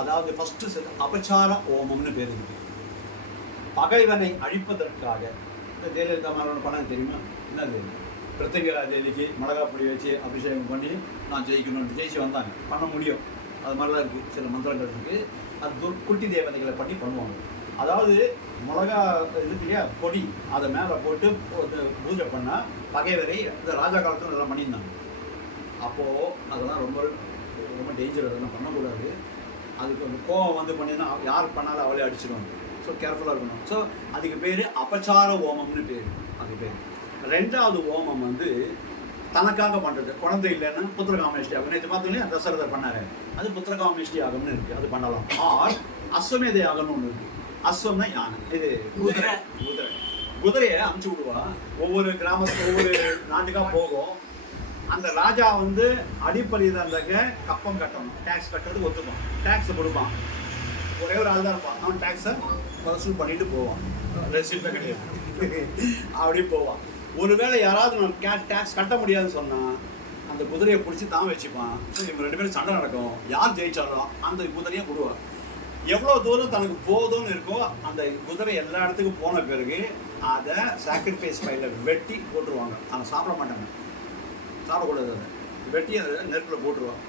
அதாவது ஃபஸ்ட்டு அபச்சார ஓமம்னு பேர் இருக்கு. பகைவனை அழிப்பதற்காக இந்த ஜெயலலிதா மாரோட பணம் தெரியுமா? என்னது? பிருத்திங்கரா தேவிக்கு மிளகா பொடி வச்சு அபிஷேகம் பண்ணி நான் ஜெயிக்கணும்னு ஜெயிச்சு வந்தாங்க. பண்ண முடியும், அது மாதிரிலாம் இருக்குது. சில மந்திரங்கள் இருக்குது, அது குட்டி தேவதைகளை பண்ணி பண்ணுவாங்க. அதாவது மிளகா இதுலையா பொடி அதை மேலே போட்டு பூஜை பண்ணால் பகைவரை இந்த ராஜா காலத்தில் நல்லா பண்ணியிருந்தாங்க. அப்போது அதெல்லாம் ரொம்ப ரொம்ப டேஞ்சர், அதெல்லாம் பண்ணக்கூடாது. அதுக்கு வந்து கோவம் வந்து பண்ணினா யார் பண்ணாலும் அவளே அடிச்சிடுவாங்க. ஸோ கேர்ஃபுல்லாக இருக்கணும். ஸோ அதுக்கு பேர் அபச்சார ஓமம்னு பேர். அதுக்கு பேர். ரெண்டாவது ஓமம் வந்து தனக்காக பண்ணுறது. குழந்தை இல்லைன்னா புத்திரகாமேஷ்டி ஆகும். நேற்று பார்த்தீங்கன்னா தசரதர் பண்ணார், அது புத்திரகாமேஷ்டி ஆகம்னு இருக்குது, அது பண்ணலாம். ஆர் அஸ்வமேதை ஆகம்னு ஒன்று இருக்குது. அஸ்வம்னா யானை, இது குதிரை. குதிரையை அமுச்சு விடுவா. ஒவ்வொரு கிராமத்துக்கு ஒவ்வொரு நாட்டுக்காக போகும். அந்த ராஜா வந்து அடிப்படையில் இருந்தாக்க கப்பம் கட்டணும், டேக்ஸ் கட்டுறது ஒத்துப்பான், டேக்ஸை கொடுப்பான். ஒரே ஒரு ஆள் தான் இருப்பான், அவன் டேக்ஸை வசூல் பண்ணிட்டு போவான், ரெசிப்டே கிடையாது, அப்படி போவான். ஒருவேளை யாராவது நம்ம டேக்ஸ் கட்ட முடியாதுன்னு சொன்னால் அந்த குதிரையை பிடிச்சி தான் வச்சுப்பான். ஸோ இவங்க ரெண்டு பேரும் சண்டை நடக்கும். யார் ஜெயிச்சாலும் அந்த குதிரையை விடுவார். எவ்வளோ தூரம் தனக்கு போதும்னு இருக்கோ அந்த குதிரை எல்லா இடத்துக்கும் போன பிறகு அதை சாக்ரிஃபைஸ் ஃபைலில் வெட்டி போட்டுருவாங்க. அவங்க சாப்பிட மாட்டாங்க, சாப்பிடக்கூடாது. அதை வெட்டி அதை நெருப்பில் போட்டுருவாங்க.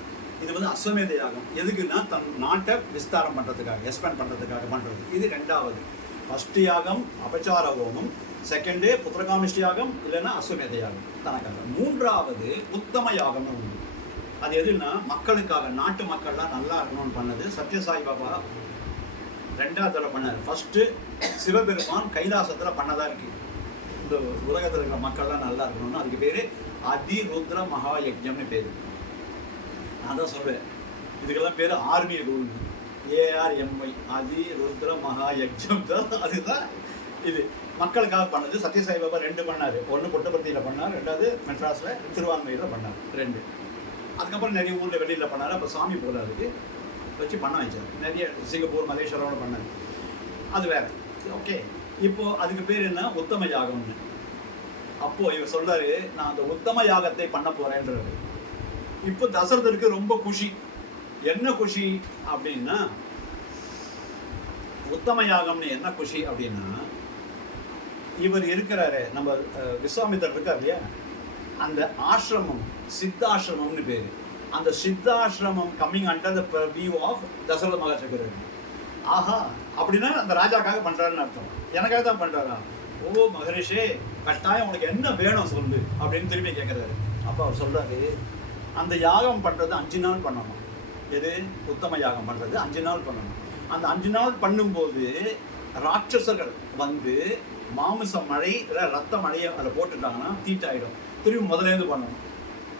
இது வந்து அஸ்வமேத யாகம். எதுக்குன்னா தன் நாட்டை விஸ்தாரம் பண்ணுறதுக்காக, எக்ஸ்பேண்ட் பண்ணுறதுக்காக பண்ணுறது. இது ரெண்டாவது. ஃபஸ்ட்டு யாகம் அபச்சார ஹோமம், செகண்டு புத்திரகாமிஷ்டி யாகம், இல்லைன்னா அஸ்வமேத யாகம் தனக்காக. மூன்றாவது உத்தம யாகம்னு ஒன்று. அது எதுன்னா மக்களுக்காக, நாட்டு மக்கள்லாம் நல்லா இருக்கணும்னு பண்ணது. சத்யசாய் பாபா ரெண்டாவது தடவை பண்ணார். ஃபஸ்ட்டு சிவபெருமான் கைலாசத்தில் பண்ணதாக இருக்குது. இந்த உலகத்தில் இருக்கிற மக்கள்லாம் நல்லா இருக்கணும்னு, அதுக்கு பேர் அதிருத்ர மகா யஜ்யம்னு பேர். நான் தான் சொல்வேன், இதுக்கெல்லாம் பேர் ஆர்மி ரூல், ARMY, அதிருத்ர மகா யஜ்யம் தான். அதுதான் இது மக்களுக்காக பண்ணது. சத்யசாய் பாபா ரெண்டு பண்ணார். ஒன்று புட்டபர்த்தியில் பண்ணார், ரெண்டாவது மெட்ராஸில் திருவான்மையில் பண்ணார், ரெண்டு. அதுக்கப்புறம் நிறைய ஊரில் வெளியில் பண்ணார். அப்போ சாமி போலாருக்கு வச்சு பண்ண வச்சார். நிறைய சிங்கப்பூர் மலேசியாவோட பண்ணார், அது வேறு. ஓகே, இப்போது அதுக்கு பேர் என்ன? உத்தம யாகம்னு. அப்போது இவர் சொல்கிறாரு, நான் அந்த உத்தம யாகத்தை பண்ண போகிறேன்றாரு. இப்போ தசரதருக்கு ரொம்ப குஷி. என்ன குஷி அப்படின்னா, உத்தம யாகம்னு என்ன குஷி அப்படின்னா, இவர் இருக்கிறாரு, நம்ம விஸ்வாமித்தர் இருக்கார் இல்லையா, அந்த ஆசிரமம் சித்தாசிரமம்னு பேர். அந்த Siddhashramam coming under the view of Dasaratha மகாசக்கரவர்த்தி. ஆஹா, அப்படின்னா அந்த ராஜாக்காக பண்ணுறாருன்னு அர்த்தம். எனக்காக தான் பண்ணுறாரா? ஓ மகரிஷே, கட்டாயம் உனக்கு என்ன வேணும் சொல்லு அப்படின்னு திரும்பி கேட்குறாரு. அப்போ அவர் சொல்கிறாரு, அந்த யாகம் பண்ணுறது 5 நாள் பண்ணணும். எது? உத்தம யாகம் பண்ணுறது 5 நாள் பண்ணணும். அந்த 5 நாள் பண்ணும்போது ராட்சசர்கள் வந்து மாமிச மழை இல்லை ரத்த மழையை அதில் போட்டுட்டாங்கன்னா தீட்டாயிடும். திரும்பி முதலேருந்து பண்ணணும்.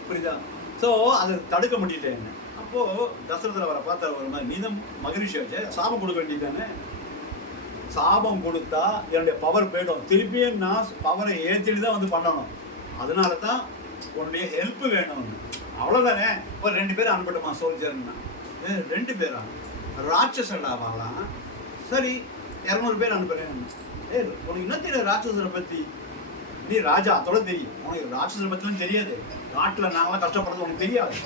புரியுதா? ஸோ அதை தடுக்க முடியல என்ன. அப்போது தசரதில் அவரை பார்த்து ஒரு மாதிரி, நீதம் மகரிஷி வச்சு சாபம் கொடுக்க வேண்டியதானே. சாபம் கொடுத்தா என்னுடைய பவர் போய்டும். திருப்பியும் நான் பவரை ஏற்றிட்டு தான் வந்து பண்ணணும். அதனால தான் உன்னுடைய ஹெல்ப்பு வேணும்னு. அவ்வளோதானே. ஒரு 2 பேர் அனுப்பட்டுமா சோல்ஜர்னா? 2 பேரா? ராட்சசடாவாலாம். சரி, 200 பேர் அனுப்புகிறேன். உனக்கு என்ன தெரியும் ராட்சசரை பற்றி? நீ ராஜா, அதோட தெரியும். உனக்கு ராட்சசரை பற்றிலாம் தெரியாது. நாட்டில் நாங்களாம் கஷ்டப்படுறது உனக்கு தெரியாது.